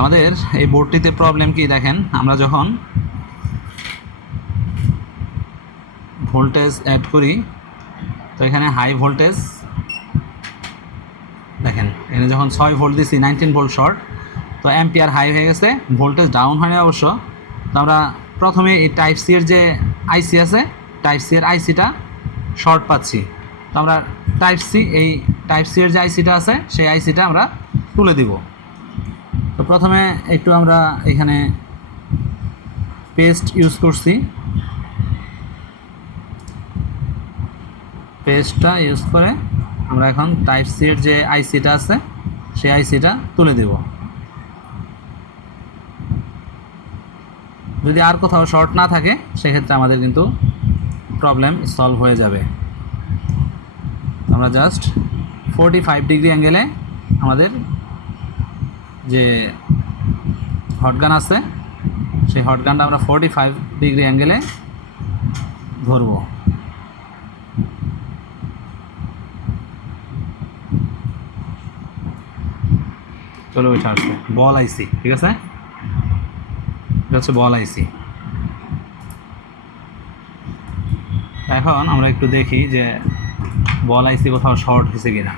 আমাদের এই বোর্ডটিতে প্রবলেম কি দেখেন? আমরা যখন ভোল্টেজ অ্যাড করি, তো এখানে হাই ভোল্টেজ দেখেন, এখানে যখন ছয় ভোল্ট দিছি নাইনটিন ভোল্ট শর্ট তো অ্যাম্পিয়ার হাই হয়ে গেছে ভোল্টেজ ডাউন হয়নি অবশ্য। তো আমরা প্রথমে এই টাইপ সি এর যে আইসি আছে টাইপ সি এর আইসিটা শর্ট পাচ্ছি। তো আমরা টাইপ সি এই টাইপ সি এর যে আইসিটা আছে, সেই আইসিটা আমরা তুলে দিব। তো প্রথমে একটু আমরা এখানে পেস্ট ইউজ করছি। পেস্টটা ইউজ করে আমরা এখন টাইপ সি এর যে আইসিটা আছে, সেই আইসিটা তুলে দেব। যদি আর কোথাও শর্ট না থাকে, সেক্ষেত্রে আমাদের কিন্তু প্রবলেম সলভ হয়ে যাবে। আমরা জাস্ট ফোরটি ফাইভ ডিগ্রি অ্যাঙ্গেলে আমাদের যে হটগান আছে, সেই হটগানটা আমরা ফোরটি ফাইভ ডিগ্রি অ্যাঙ্গেলে ধরবো। চলো ওইটা আসবে বল আইসি ঠিক আছে? এটা হচ্ছে বল আইসি এখন আমরা একটু দেখি যে বল আইসি কোথাও শর্ট হয়েছে কিনা।